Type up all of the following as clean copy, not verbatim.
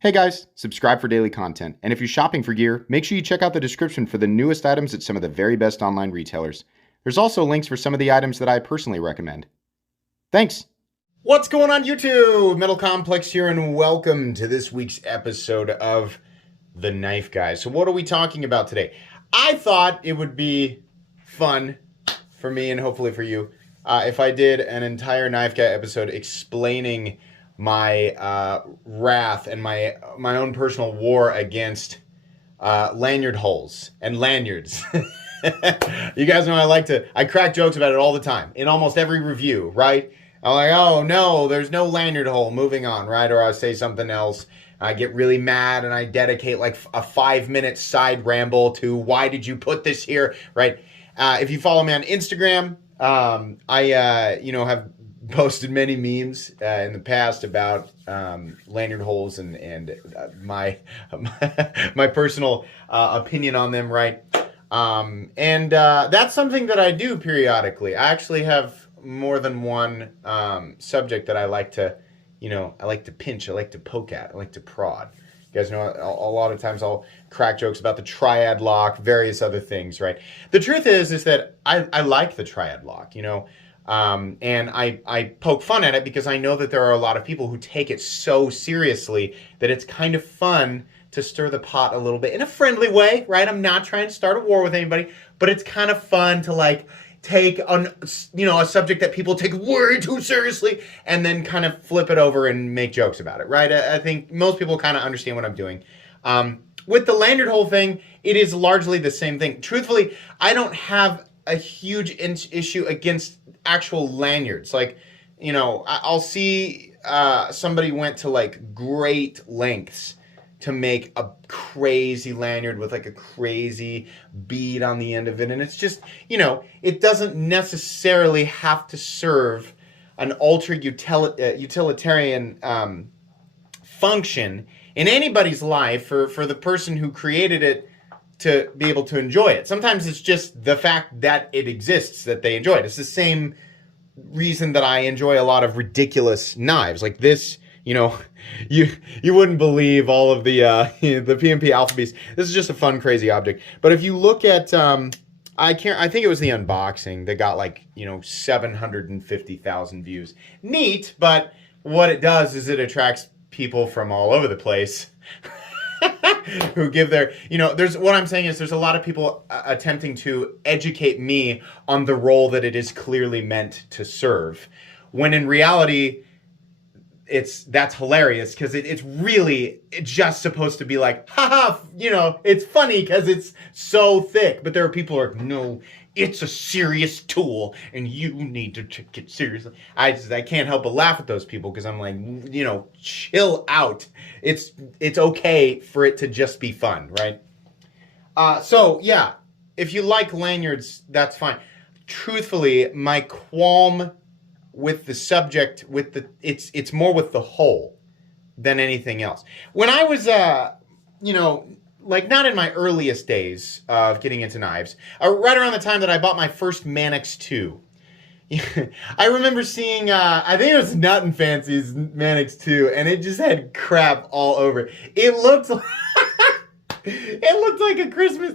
Hey guys, subscribe for daily content. And if you're shopping for gear, make sure you check out the description for the newest items at some of the very best online retailers. There's also links for some of the items that I personally recommend. Thanks! What's going on YouTube? Metal Complex here and welcome to this week's episode of The Knife Guy. So what are we talking about today? I thought it would be fun for me and hopefully for you if I did an entire Knife Guy episode explaining my wrath and my own personal war against lanyard holes and lanyards. You guys know I crack jokes about it all the time in almost every review, right? I'm like, oh no, there's no lanyard hole, moving on, right? Or I say something else. I get really mad and I dedicate like a 5-minute side ramble to why did you put this here, right? If you follow me on Instagram, I have posted many memes in the past about lanyard holes and my personal opinion on them, right? And that's something that I do periodically. I actually have more than one subject that I like to pinch, I like to poke at, I like to prod. You guys know a lot of times I'll crack jokes about the triad lock, various other things, right? The truth is that I like the triad lock, and I poke fun at it because I know that there are a lot of people who take it so seriously that it's kind of fun to stir the pot a little bit in a friendly way, right? I'm not trying to start a war with anybody, but it's kind of fun to take on, a subject that people take way too seriously and then kind of flip it over and make jokes about it, right? I think most people kind of understand what I'm doing. With the lanyard hole thing, it is largely the same thing. Truthfully, I don't have a huge issue against actual lanyards. I'll see somebody went to great lengths to make a crazy lanyard with a crazy bead on the end of it. And it's just, it doesn't necessarily have to serve an ultra utilitarian function in anybody's life for the person who created it to be able to enjoy it. Sometimes it's just the fact that it exists that they enjoy it. It's the same reason that I enjoy a lot of ridiculous knives like this. You wouldn't believe all of the PMP Alpha Beast. This is just a fun, crazy object. But if you look at, I think it was the unboxing that got 750,000 views. Neat, but what it does is it attracts people from all over the place who give their, what I'm saying is there's a lot of people attempting to educate me on the role that it is clearly meant to serve, when in reality, that's hilarious because it's really just supposed to be haha, it's funny because it's so thick. But there are people who are no, it's a serious tool and you need to take it seriously. I can't help but laugh at those people because I'm chill out. It's okay for it to just be fun, right? So yeah, if you like lanyards, that's fine. Truthfully, my qualm with the subject, it's more with the hole than anything else. When I was, not in my earliest days of getting into knives, right around the time that I bought my first Manix 2, I remember seeing, I think it was Nut and Fancy's Manix 2, and it just had crap all over it. It looked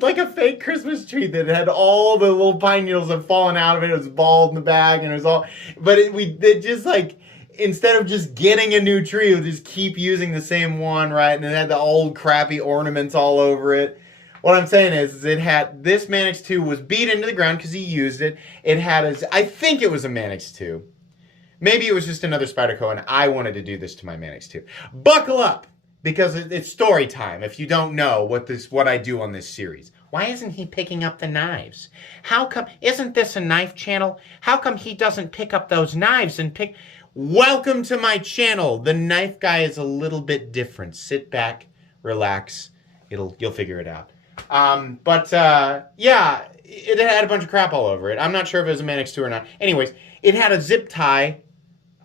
like a fake Christmas tree that had all the little pine needles have fallen out of it. It was bald in the back and it was all, but instead of just getting a new tree, it would just keep using the same one, right? And it had the old crappy ornaments all over it. What I'm saying is this Manix 2 was beat into the ground because he used it. It had I think it was a Manix 2. Maybe it was just another Spyderco and I wanted to do this to my Manix 2. Buckle up! Because it's story time. If you don't know what I do on this series. Why isn't he picking up the knives? How come, isn't this a knife channel? How come he doesn't pick up those knives and pick? Welcome to my channel. The Knife Guy is a little bit different. Sit back, relax. You'll figure it out. Yeah, it had a bunch of crap all over it. I'm not sure if it was a Manix 2 or not. Anyways, it had a zip tie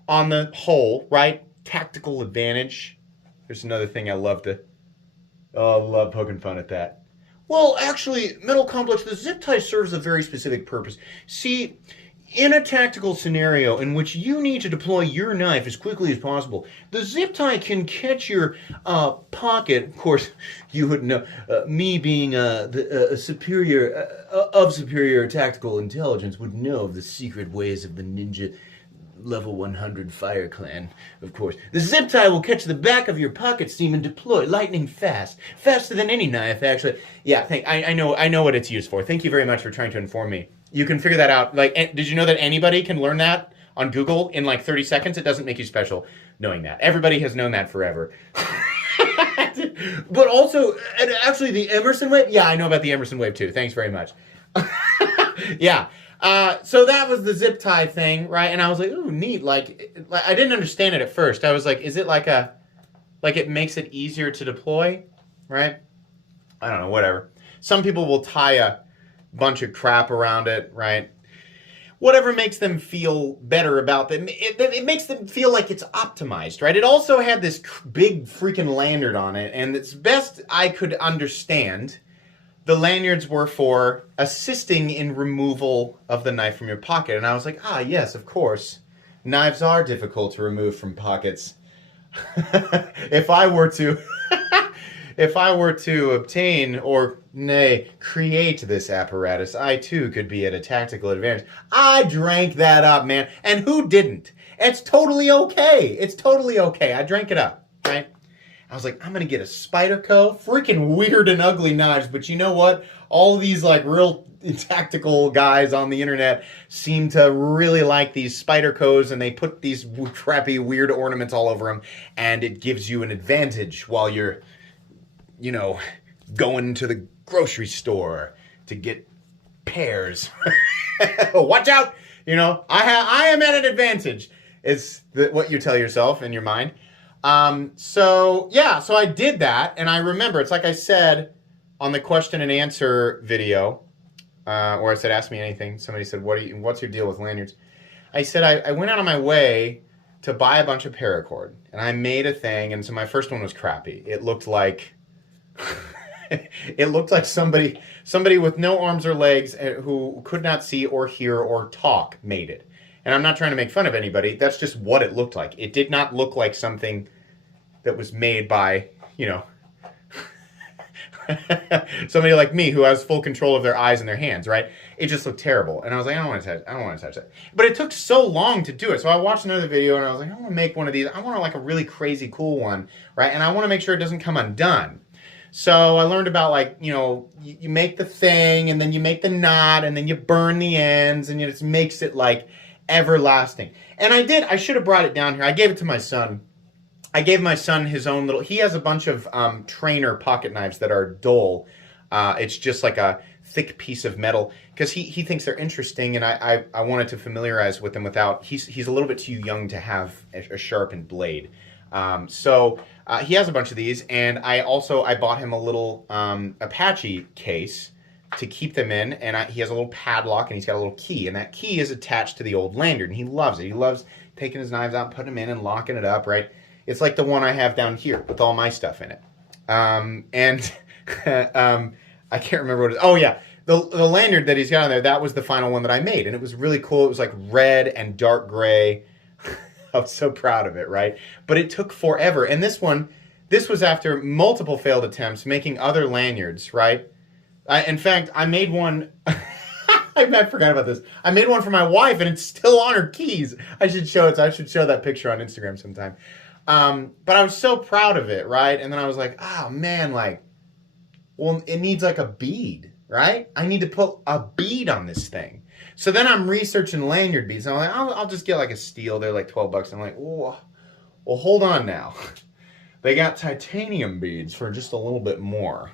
on the hole, right? Tactical advantage. There's another thing I love poking fun at that. Well, actually, Metal Complex, the zip tie serves a very specific purpose. See, in a tactical scenario in which you need to deploy your knife as quickly as possible, the zip tie can catch your pocket. Of course, you would know, me being the superior tactical intelligence, would know of the secret ways of the ninja level 100 Fire Clan, of course. The zip tie will catch the back of your pocket seam and deploy lightning fast. Faster than any knife, actually. Yeah, I know what it's used for. Thank you very much for trying to inform me. You can figure that out. Like, did you know that anybody can learn that on Google in like 30 seconds? It doesn't make you special knowing that. Everybody has known that forever. But also, actually, the Emerson wave. Yeah, I know about the Emerson wave too. Thanks very much. Yeah. So that was the zip tie thing, right? And I was like, ooh, neat. Like, I didn't understand it at first. I was like, is it like it makes it easier to deploy, right? I don't know, whatever. Some people will tie a bunch of crap around it, right? Whatever makes them feel better about them. It makes them feel like it's optimized, right? It also had this big freaking lanyard on it, and it's best I could understand, the lanyards were for assisting in removal of the knife from your pocket. And I was like, ah, yes, of course. Knives are difficult to remove from pockets. If I were to obtain, or nay, create this apparatus, I too could be at a tactical advantage. I drank that up, man. And who didn't? It's totally okay. It's totally okay. I drank it up, right? I was like, I'm going to get a Spyderco. Freaking weird and ugly knives. But you know what? All these like real tactical guys on the internet seem to really like these Spydercos, and they put these crappy weird ornaments all over them, and it gives you an advantage while you're, you know, going to the grocery store to get pears. Watch out! You know, I am at an advantage, is what you tell yourself in your mind. So I did that, and I remember, it's like I said on the question and answer video, where I said, ask me anything. Somebody said, what's your deal with lanyards? I said, I went out of my way to buy a bunch of paracord, and I made a thing, and so my first one was crappy. It looked like, somebody with no arms or legs who could not see or hear or talk made it. And I'm not trying to make fun of anybody. That's just what it looked like. It did not look like something that was made by, you know, somebody like me who has full control of their eyes and their hands, right? It just looked terrible. And I was like, I don't want to touch that. But it took so long to do it. So I watched another video, and I was like, I want to make one of these. I want like a really crazy cool one, right? And I want to make sure it doesn't come undone. So I learned about, like, you know, you make the thing, and then you make the knot, and then you burn the ends, and it just makes it like everlasting. And I should have brought it down here. I gave it to my son. I gave my son his own little, he has a bunch of trainer pocket knives that are dull. It's just like a thick piece of metal, because he thinks they're interesting, and I wanted to familiarize with them without, he's a little bit too young to have a sharpened blade. So he has a bunch of these, and I bought him a little Apache case to keep them in, and he has a little padlock, and he's got a little key, and that key is attached to the old lanyard, and he loves it. He loves taking his knives out and putting them in and locking it up, right? It's like the one I have down here with all my stuff in it. I can't remember what it is. Oh, yeah. The lanyard that he's got on there, that was the final one that I made, and it was really cool. It was like red and dark gray. I was so proud of it, right? But it took forever. And this was after multiple failed attempts making other lanyards, right? In fact, I made one. I forgot about this. I made one for my wife, and it's still on her keys. I should show it. So I should show that picture on Instagram sometime. But I was so proud of it, right? And then I was like, oh man, like, well, it needs like a bead, right? I need to put a bead on this thing. So then I'm researching lanyard beads, and I'm like, I'll just get like a steel. They're like $12. I'm like, oh, well, hold on now. They got titanium beads for just a little bit more.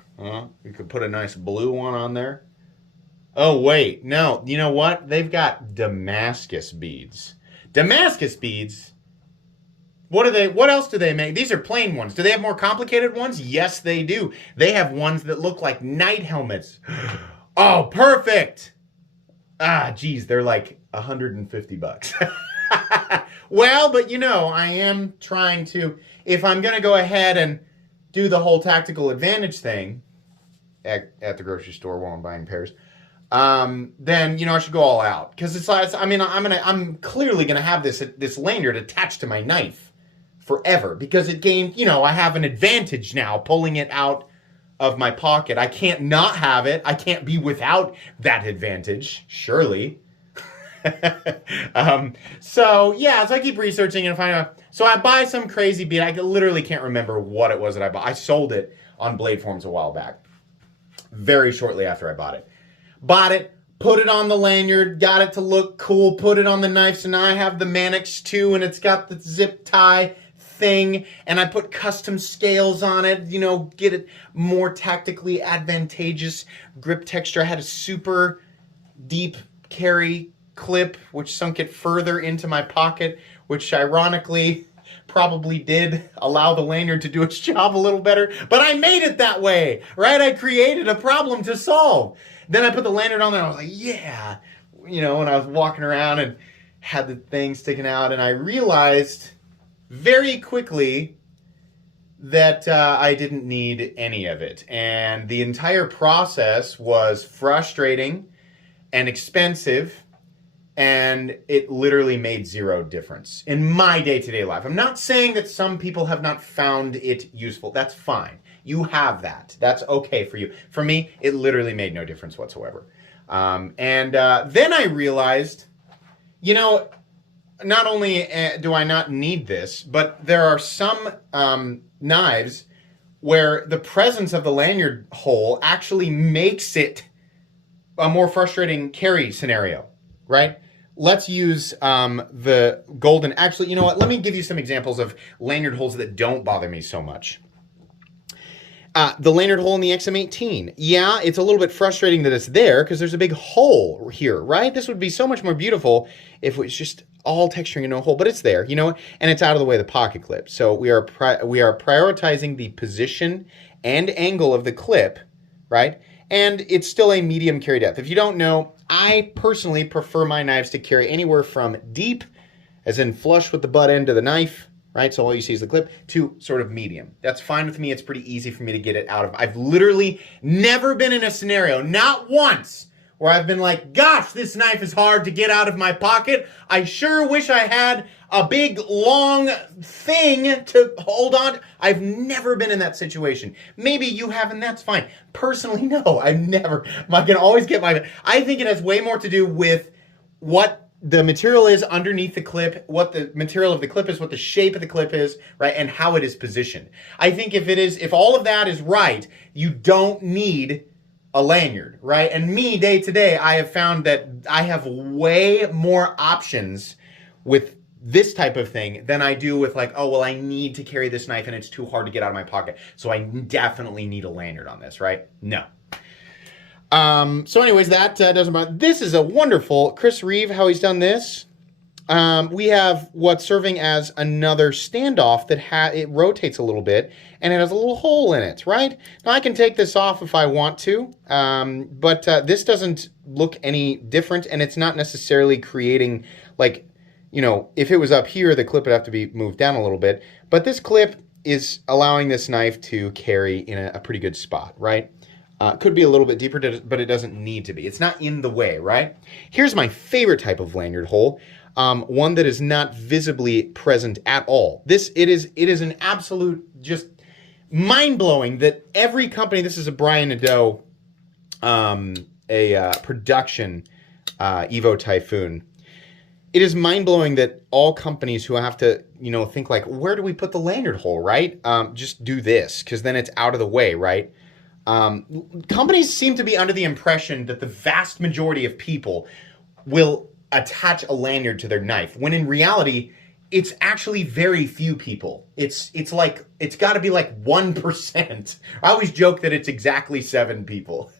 We could put a nice blue one on there. Oh, wait, no, you know what? They've got Damascus beads. Damascus beads? What else do they make? These are plain ones. Do they have more complicated ones? Yes, they do. They have ones that look like night helmets. Oh, perfect. Ah, geez, they're like $150. Well, but you know, I am trying to, if I'm going to go ahead and do the whole tactical advantage thing at the grocery store while I'm buying pears, then I should go all out, because it's like, I mean, I'm clearly gonna have this lanyard attached to my knife forever, because it gained, I have an advantage now pulling it out of my pocket. I can't not have it. I can't be without that advantage, surely. So I keep researching and find out. So I buy some crazy bead. I literally can't remember what it was that I bought. I sold it on Blade Forms a while back, very shortly after I bought it. Bought it, put it on the lanyard, got it to look cool, put it on the knife. So now I have the Mannix 2, and it's got the zip tie thing, and I put custom scales on it, get it more tactically advantageous grip texture. I had a super deep carry clip, which sunk it further into my pocket, which ironically probably did allow the lanyard to do its job a little better, but I made it that way, right? I created a problem to solve. Then I put the lanyard on there, and I was like, yeah, and I was walking around and had the thing sticking out, and I realized very quickly that I didn't need any of it. And the entire process was frustrating and expensive, and it literally made zero difference in my day-to-day life. I'm not saying that some people have not found it useful. That's fine. You have that. That's okay for you. For me, it literally made no difference whatsoever. Then I realized, not only do I not need this, but there are some knives where the presence of the lanyard hole actually makes it a more frustrating carry scenario, right? Let's use the golden. Actually, you know what? Let me give you some examples of lanyard holes that don't bother me so much. The lanyard hole in the XM18. Yeah, it's a little bit frustrating that it's there because there's a big hole here, right? This would be so much more beautiful if it was just all texturing and no hole, but it's there, and it's out of the way of the pocket clip. So we are prioritizing the position and angle of the clip, right? And it's still a medium carry depth. If you don't know, I personally prefer my knives to carry anywhere from deep, as in flush with the butt end of the knife, right? So all you see is the clip, to sort of medium. That's fine with me. It's pretty easy for me to get it out of. I've literally never been in a scenario, not once, where I've been like, gosh, this knife is hard to get out of my pocket. I sure wish I had a big, long thing to hold on. I've never been in that situation. Maybe you have, and that's fine. Personally, no, I've never. I can always get I think it has way more to do with what the material is underneath the clip, what the material of the clip is, what the shape of the clip is, right, and how it is positioned. I think if all of that is right, you don't need a lanyard, right? And me, day to day, I have found that I have way more options with this type of thing than I do with like, oh, well, I need to carry this knife and it's too hard to get out of my pocket, so I definitely need a lanyard on this, right? No. So anyways, that doesn't bother. This is a wonderful Chris Reeve, how he's done this. We have what's serving as another standoff that it rotates a little bit, and it has a little hole in it, right? Now I can take this off if I want to, but this doesn't look any different, and it's not necessarily creating, like, if it was up here, the clip would have to be moved down a little bit, but this clip is allowing this knife to carry in a pretty good spot, right? Could be a little bit deeper, but it doesn't need to be. It's not in the way, right? Here's my favorite type of lanyard hole. One that is not visibly present at all. It is an absolute just mind-blowing that every company, this is a Brian Nadeau, production Evo Typhoon. It is mind-blowing that all companies who have to, think like, where do we put the lanyard hole, right? Just do this, because then it's out of the way, right? Companies seem to be under the impression that the vast majority of people will attach a lanyard to their knife, when in reality, it's actually very few people. It's got to be like 1%. I always joke that it's exactly 7 people.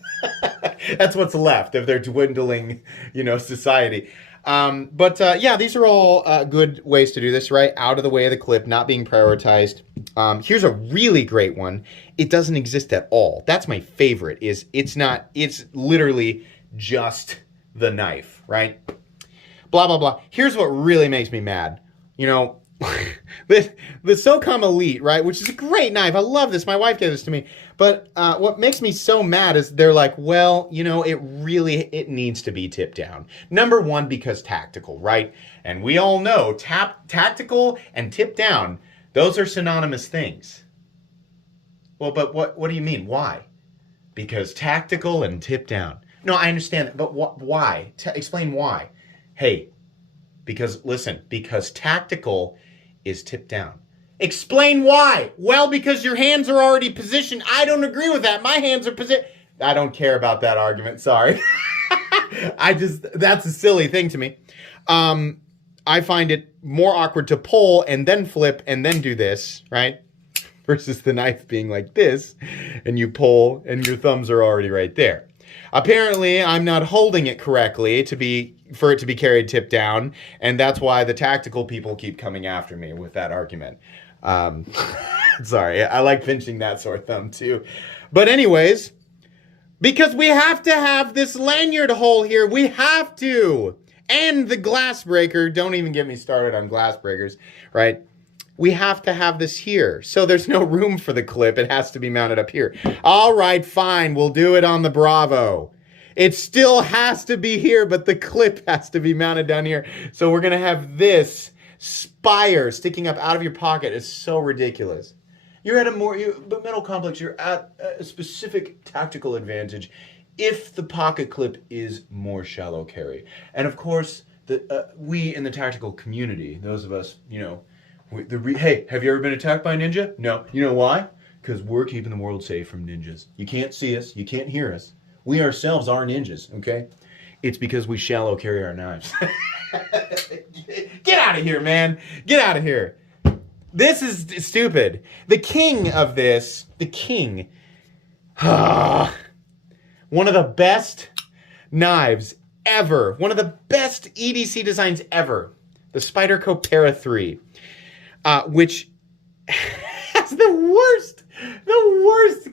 That's what's left of their dwindling, society. These are all good ways to do this, right? Out of the way of the clip, not being prioritized. Here's a really great one. It doesn't exist at all. That's my favorite. It's literally just the knife, right? Blah, blah, blah. Here's what really makes me mad. the SOCOM Elite, right, which is a great knife. I love this. My wife gave this to me. But what makes me so mad is they're like, well, you know, it needs to be tipped down. Number one, because tactical, right? And we all know tactical and tip down, those are synonymous things. Well, but what do you mean? Why? Because tactical and tip down. No, I understand that, but why? Explain why. Hey, because tactical is tipped down. Explain why. Well, because your hands are already positioned. I don't agree with that. My hands are positioned. I don't care about that argument. Sorry. That's a silly thing to me. I find it more awkward to pull and then flip and then do this, right? Versus the knife being like this, and you pull and your thumbs are already right there. Apparently, I'm not holding it correctly for it to be carried tip down, and that's why the tactical people keep coming after me with that argument. Sorry, I like pinching that sore thumb too. But anyways, because we have to have this lanyard hole here, we have to. And the glass breaker, don't even get me started on glass breakers, right? We have to have this here. So there's no room for the clip. It has to be mounted up here. All right, fine. We'll do it on the Bravo. It still has to be here, but the clip has to be mounted down here. So we're going to have this spire sticking up out of your pocket. It's so ridiculous. You're at but Metal Complex, you're at a specific tactical advantage if the pocket clip is more shallow carry. And of course, we in the tactical community, those of us, you know, hey, have you ever been attacked by a ninja? No. You know why? Because we're keeping the world safe from ninjas. You can't see us. You can't hear us. We ourselves are ninjas, okay? It's because we shallow carry our knives. Get out of here, man. Get out of here. This is stupid. The king of this, one of the best knives ever, one of the best EDC designs ever, the Spyderco Para 3. Which has the worst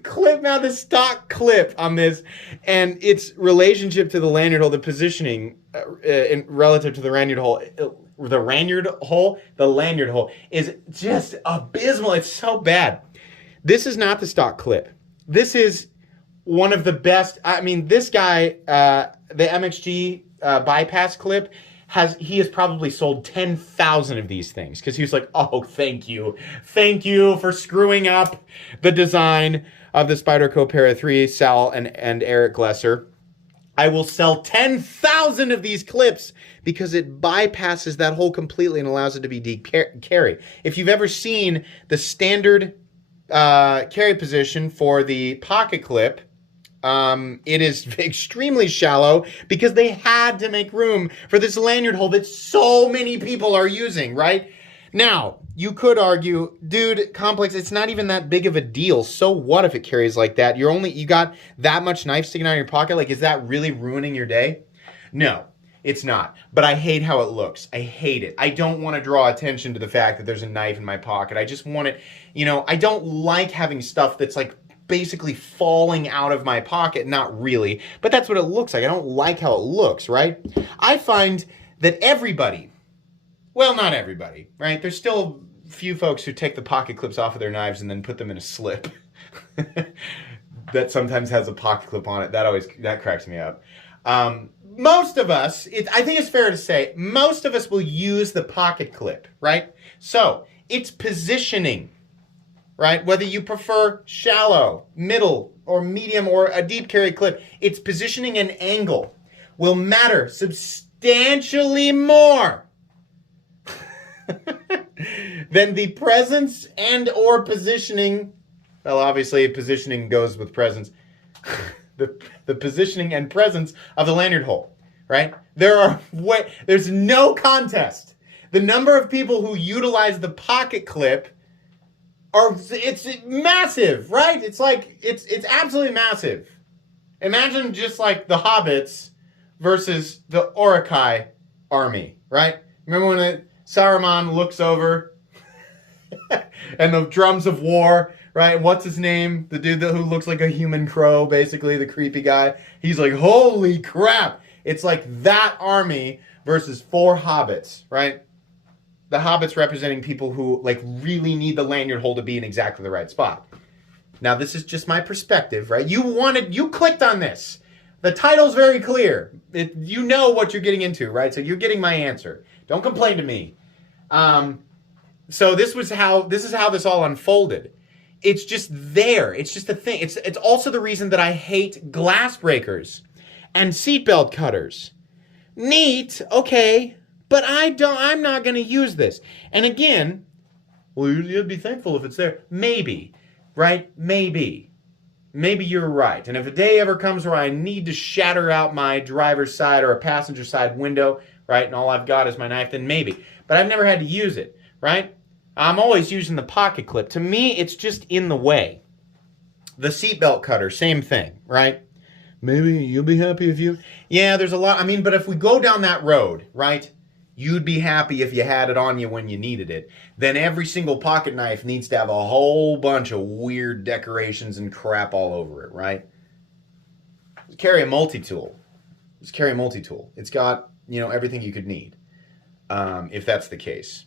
clip now, the stock clip on this, and its relationship to the lanyard hole, the positioning in relative to the lanyard hole, the lanyard hole is just abysmal. It's so bad. This is not the stock clip. This is one of the best. I mean, this guy, the MXG bypass clip. He has probably sold 10,000 of these things because he was like, oh, thank you for screwing up the design of the Spyderco Para 3, Sal and Eric Glesser. I will sell 10,000 of these clips because it bypasses that hole completely and allows it to be carry. If you've ever seen the standard carry position for the pocket clip, it is extremely shallow because they had to make room for this lanyard hole that so many people are using, right? Now, you could argue, dude, Complex, it's not even that big of a deal. So what if it carries like that? You got that much knife sticking out of your pocket? Like, is that really ruining your day? No, it's not. But I hate how it looks. I hate it. I don't want to draw attention to the fact that there's a knife in my pocket. I just want it, I don't like having stuff that's like basically falling out of my pocket. Not really, but that's what it looks like. I don't like how it looks, right? I find that everybody, well, not everybody, right? There's still a few folks who take the pocket clips off of their knives and then put them in a slip that sometimes has a pocket clip on it. That cracks me up. Most of us, I think it's fair to say, most of us will use the pocket clip, right? So it's positioning. Right? Whether you prefer shallow, middle, or medium, or a deep carry clip, its positioning and angle will matter substantially more than the presence and or positioning. Well, obviously, positioning goes with presence. the positioning and presence of the lanyard hole, right? There's no contest. The number of people who utilize the pocket clip it's massive, right? It's absolutely massive. Imagine just like the hobbits versus the Uruk-hai army, right? Remember when Saruman looks over and the drums of war, right? What's his name? The dude who looks like a human crow, basically, the creepy guy. He's like, holy crap. It's like that army versus 4 hobbits, right? the hobbits representing people who like really need the lanyard hole to be in exactly the right spot. Now, this is just my perspective, right? You clicked on this. The title's very clear. You know what you're getting into, right? So you're getting my answer. Don't complain to me. So this is how this all unfolded. It's just there. It's just a thing. It's also the reason that I hate glass breakers and seatbelt cutters. Neat, okay, but I'm not going to use this. And again, well, you'd be thankful if it's there. Maybe, right? Maybe you're right. And if a day ever comes where I need to shatter out my driver's side or a passenger side window, right, and all I've got is my knife, then maybe. But I've never had to use it, right? I'm always using the pocket clip. To me, it's just in the way. The seatbelt cutter, same thing, right? Maybe you'll be happy if you... Yeah, there's a lot... I mean, but if we go down that road, right? You'd be happy if you had it on you when you needed it. Then every single pocket knife needs to have a whole bunch of weird decorations and crap all over it, right? Just carry a multi-tool. It's got, everything you could need, if that's the case.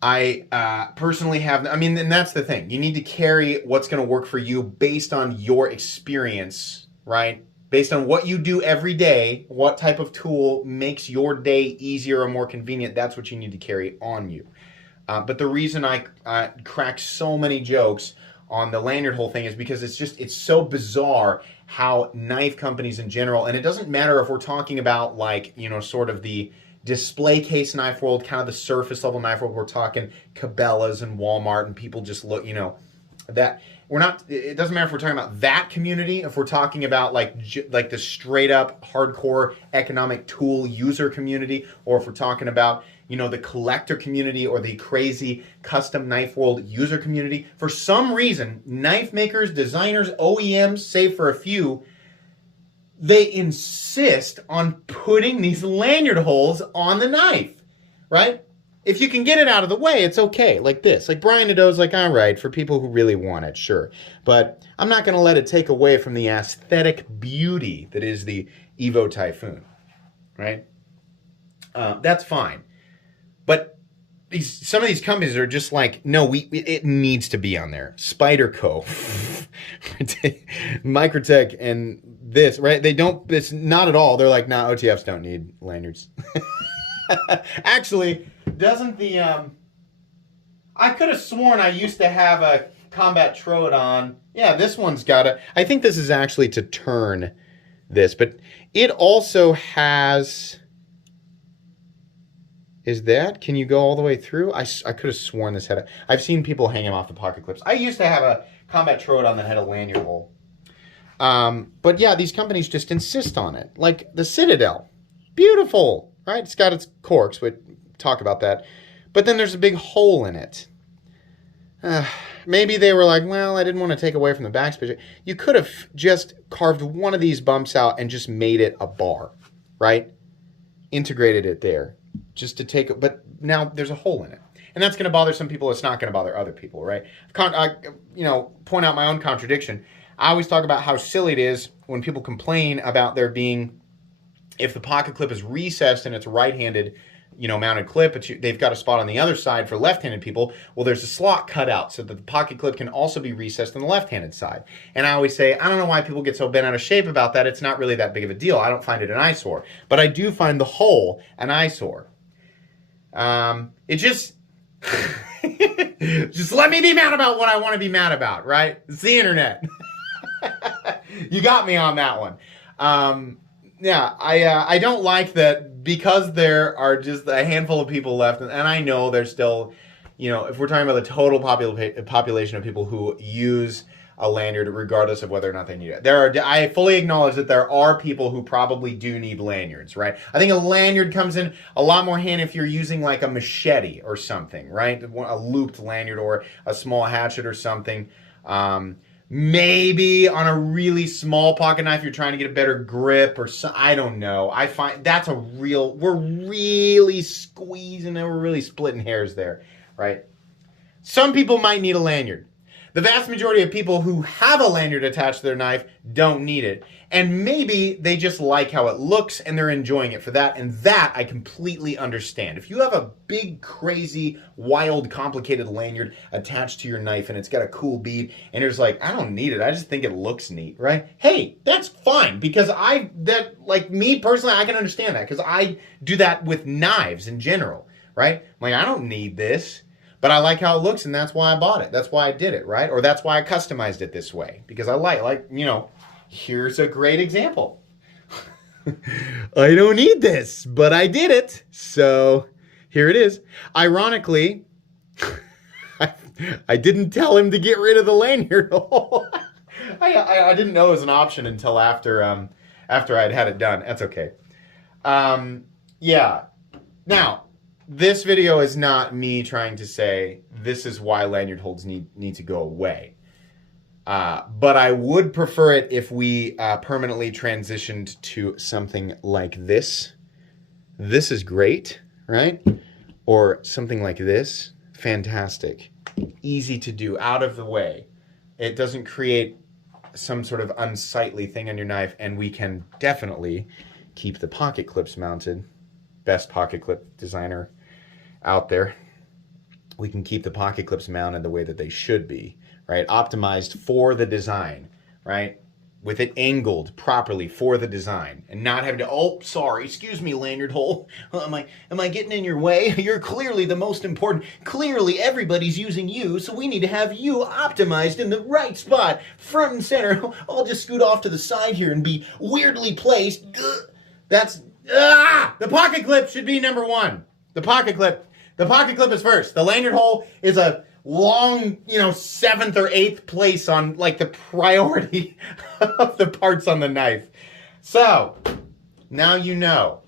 I personally have, and that's the thing. You need to carry what's going to work for you based on your experience, right? Based on what you do every day, what type of tool makes your day easier or more convenient, that's what you need to carry on you. But the reason I crack so many jokes on the lanyard hole thing is because it's so bizarre how knife companies in general, and it doesn't matter if we're talking about sort of the display case knife world, kind of the surface level knife world, we're talking Cabela's and Walmart, and people just look, that we're not, it doesn't matter if we're talking about that community, if we're talking about like the straight up hardcore economic tool user community, or if we're talking about, the collector community or the crazy custom knife world user community. For some reason, knife makers, designers, OEMs, save for a few, they insist on putting these lanyard holes on the knife, right? If you can get it out of the way, it's okay, like this. Like Brian Nadeau's like, all right, for people who really want it, sure. But I'm not going to let it take away from the aesthetic beauty that is the Evo Typhoon, right? That's fine. But some of these companies are just like, no, it needs to be on there. Spyderco, Microtech, and this, right? They don't, it's not at all. They're like, nah, OTFs don't need lanyards. Actually, doesn't the, I could have sworn I used to have a Combat Troodon. Yeah, this one's got a, I think this is actually to turn this, but it also has, is that, can you go all the way through? I could have sworn this had a, I've seen people hang them off the pocket clips. I used to have a Combat Troodon that had a lanyard hole. But yeah, these companies just insist on it. Like the Citadel, beautiful, right? It's got its corks, but talk about that. But then there's a big hole in it. Maybe they were like, well, I didn't want to take away from the backspace. You could have just carved one of these bumps out and just made it a bar, right? Integrated it there, just to take it. But now there's a hole in it. And that's going to bother some people. It's not going to bother other people, right? Point out my own contradiction. I always talk about how silly it is when people complain about there being, if the pocket clip is recessed and it's right-handed, mounted clip, but they've got a spot on the other side for left-handed people. Well, there's a slot cut out so that the pocket clip can also be recessed on the left-handed side. And I always say, I don't know why people get so bent out of shape about that. It's not really that big of a deal. I don't find it an eyesore. But I do find the hole an eyesore. It just... just let me be mad about what I want to be mad about, right? It's the internet. You got me on that one. I don't like that because there are just a handful of people left, and I know there's still, if we're talking about the total population of people who use a lanyard, regardless of whether or not they need it. I fully acknowledge that there are people who probably do need lanyards, right? I think a lanyard comes in a lot more handy if you're using like a machete or something, right? A looped lanyard or a small hatchet or something. Maybe on a really small pocket knife, you're trying to get a better grip or I don't know. I find that's we're really squeezing and we're really splitting hairs there, right? Some people might need a lanyard. The vast majority of people who have a lanyard attached to their knife don't need it. And maybe they just like how it looks and they're enjoying it for that. And that I completely understand. If you have a big, crazy, wild, complicated lanyard attached to your knife and it's got a cool bead and you're just like, I don't need it, I just think it looks neat, right? Hey, that's fine, because like me personally, I can understand that because I do that with knives in general, right? Like, I don't need this, but I like how it looks and that's why I bought it. That's why I did it, right? Or that's why I customized it this way, because I like, you know, here's a great example. I don't need this, but I did it. So here it is. Ironically, I didn't tell him to get rid of the lanyard. I didn't know it was an option until after I'd had it done. That's okay. Yeah. Now, this video is not me trying to say this is why lanyard holds need to go away. But I would prefer it if we permanently transitioned to something like this. This is great, right? Or something like this. Fantastic. Easy to do, out of the way. It doesn't create some sort of unsightly thing on your knife, and we can definitely keep the pocket clips mounted. Best pocket clip designer out there. We can keep the pocket clips mounted the way that they should be, right? Optimized for the design, right? With it angled properly for the design, and not having to, oh, sorry, excuse me, lanyard hole. Am I getting in your way? You're clearly the most important. Clearly everybody's using you, so we need to have you optimized in the right spot, front and center. I'll just scoot off to the side here and be weirdly placed. That's, the pocket clip should be number one. The pocket clip is first. The lanyard hole is a long, 7th or 8th place on like the priority of the parts on the knife. So now you know.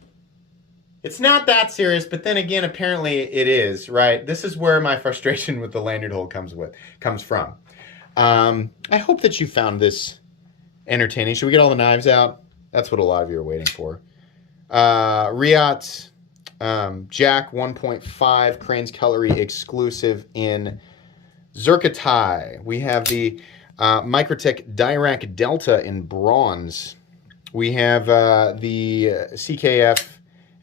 It's not that serious, but then again, apparently it is, right? This is where my frustration with the lanyard hole comes from. I hope that you found this entertaining. Should we get all the knives out? That's what a lot of you are waiting for. Riot Jack 1.5 Crane's Cutlery exclusive in Zircotai. We have the Microtech Dirac Delta in bronze. We have the CKF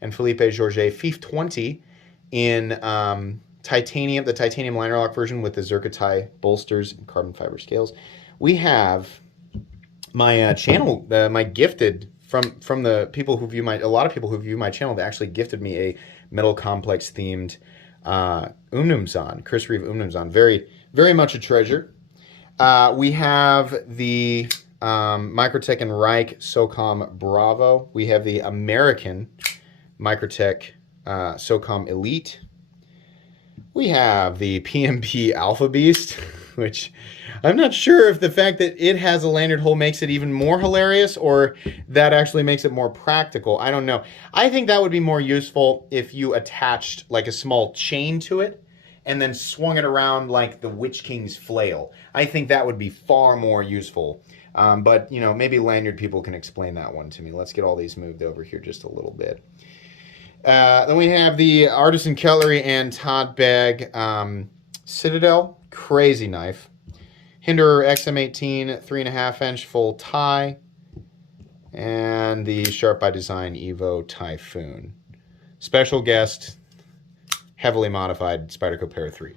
and Philippe Georget FIF 20 in titanium, the titanium liner lock version with the Zircotai bolsters and carbon fiber scales. We have my channel, my gifted from the people who view a lot of people who view my channel, that actually gifted me a Metal Complex themed Umnumzan, Chris Reeve Umnumzan. Very, very much a treasure. We have the Microtech and Reich SOCOM Bravo. We have the American Microtech SOCOM Elite. We have the PMP Alpha Beast, which I'm not sure if the fact that it has a lanyard hole makes it even more hilarious, or that actually makes it more practical. I don't know. I think that would be more useful if you attached like a small chain to it and then swung it around like the Witch King's flail. I think that would be far more useful. But, maybe lanyard people can explain that one to me. Let's get all these moved over here just a little bit. Then we have the Artisan Cutlery and Todd Bag Citadel. Crazy knife. Hinderer XM18 3.5 inch full tie. And the Sharp by Design Evo Typhoon. Special guest, heavily modified Spyderco Para 3.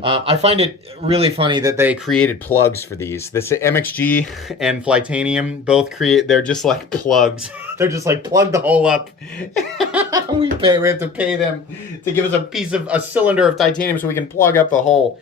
I find it really funny that they created plugs for these. This MXG and Flytanium both they're just like plugs. They're just like, plug the hole up. We have to pay them to give us a cylinder of titanium so we can plug up the hole.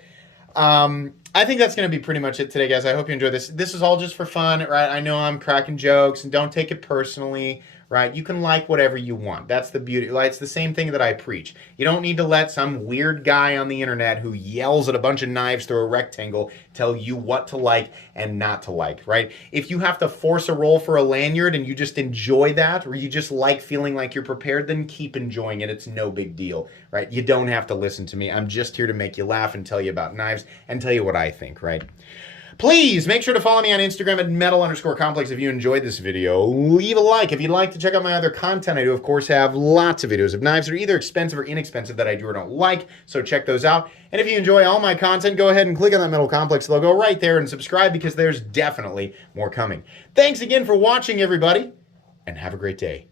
I think that's going to be pretty much it today, guys. I hope you enjoyed this. This is all just for fun, right? I know I'm cracking jokes, and don't take it personally, right? You can like whatever you want. That's the beauty. Like, it's the same thing that I preach. You don't need to let some weird guy on the internet who yells at a bunch of knives through a rectangle tell you what to like and not to like, right? If you have to force a roll for a lanyard and you just enjoy that, or you just like feeling like you're prepared, then keep enjoying it. It's no big deal, right? You don't have to listen to me. I'm just here to make you laugh and tell you about knives and tell you what I think, right? Please make sure to follow me on Instagram at metal_complex if you enjoyed this video. Leave a like if you'd like to check out my other content. I do, of course, have lots of videos of knives that are either expensive or inexpensive that I do or don't like, so check those out. And if you enjoy all my content, go ahead and click on that Metal Complex logo right there and subscribe because there's definitely more coming. Thanks again for watching, everybody, and have a great day.